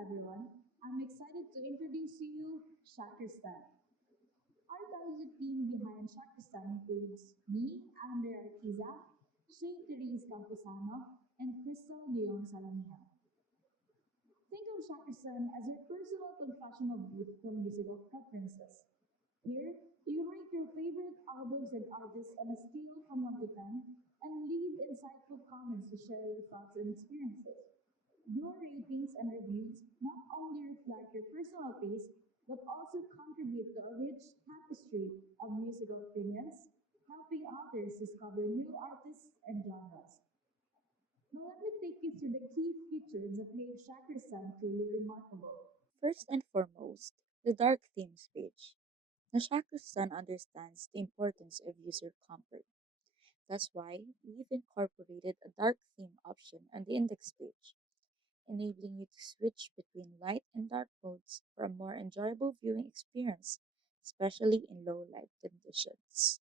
everyone. I'm excited to introduce to you Shakistan. Our talented team behind Shakistan includes me, Andrea Arquiza, Shane Therese Camposano, and Crystal Leon Salamia. Think of Shakistan as your personal confessional booth for musical preferences. Here, you can rate your favorite albums and artists on a scale from 1 to 10 and leave insightful comments to share your thoughts and experiences. Your ratings and reviews not only reflect your personal taste, but also contribute to a rich tapestry of musical opinions, helping authors discover new artists and genres. Now, let me take you through the key features that make Shakira truly remarkable. First and foremost, the dark themes page. Nashaku-san understands the importance of user comfort. That's why we've incorporated a dark theme option on the index page, enabling you to switch between light and dark modes for a more enjoyable viewing experience, especially in low light conditions.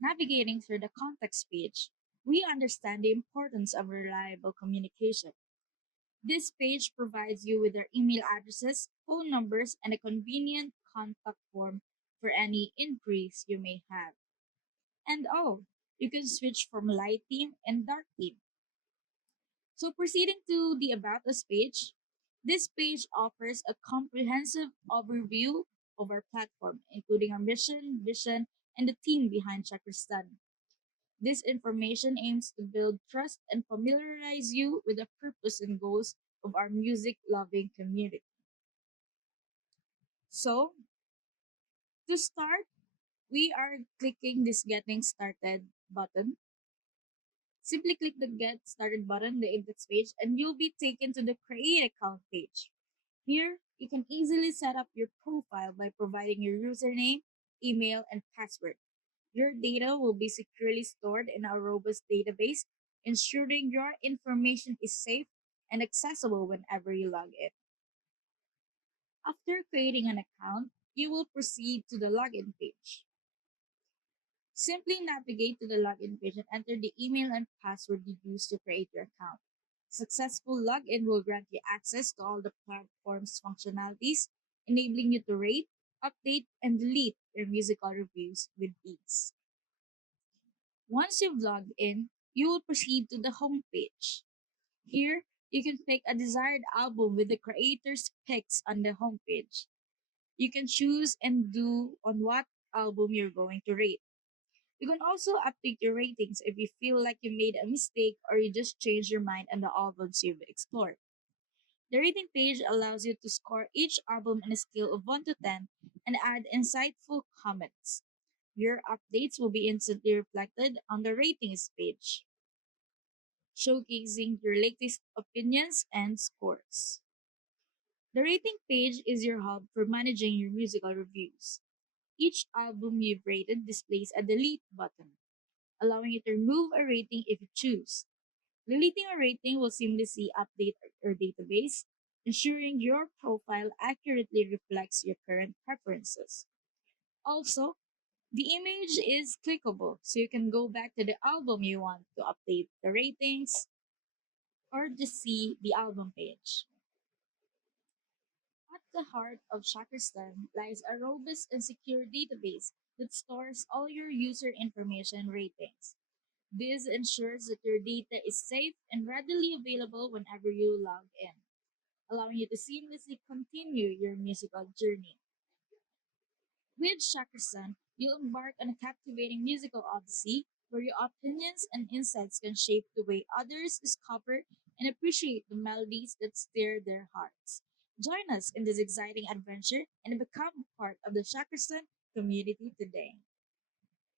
Navigating through the context page, we understand the importance of reliable communication. This page provides you with their email addresses, phone numbers, and a convenient contact form for any inquiries you may have. And oh, you can switch from light theme and dark theme. So proceeding to the About Us page, this page offers a comprehensive overview of our platform, including our mission, vision, and the team behind Chakristan. This information aims to build trust and familiarize you with the purpose and goals of our music loving community. So, to start, we are clicking this Getting Started button. Simply click the Get Started button, the index page, and you'll be taken to the Create Account page. Here, you can easily set up your profile by providing your username, email, and password. Your data will be securely stored in a robust database, ensuring your information is safe and accessible whenever you log in. After creating an account, you will proceed to the login page. Simply navigate to the login page and enter the email and password you used to create your account. Successful login will grant you access to all the platform's functionalities, enabling you to rate, update, and delete your musical reviews with ease. Once you've logged in, you will proceed to the home page. Here, you can pick a desired album with the creator's picks on the home page. You can choose and do on what album you're going to rate. You can also update your ratings if you feel like you made a mistake or you just changed your mind on the albums you've explored. The rating page allows you to score each album on a scale of 1 to 10 and add insightful comments. Your updates will be instantly reflected on the ratings page, showcasing your latest opinions and scores. The rating page is your hub for managing your musical reviews. Each album you've rated displays a delete button, allowing you to remove a rating if you choose. Deleting a rating will seamlessly update your database, ensuring your profile accurately reflects your current preferences. Also, the image is clickable, so you can go back to the album you want to update the ratings or just see the album page. At the heart of Shakistan lies a robust and secure database that stores all your user information and ratings. This ensures that your data is safe and readily available whenever you log in, allowing you to seamlessly continue your musical journey. With Shakirsan, you'll embark on a captivating musical odyssey where your opinions and insights can shape the way others discover and appreciate the melodies that stir their hearts. Join us in this exciting adventure and become part of the Shakirsan community today.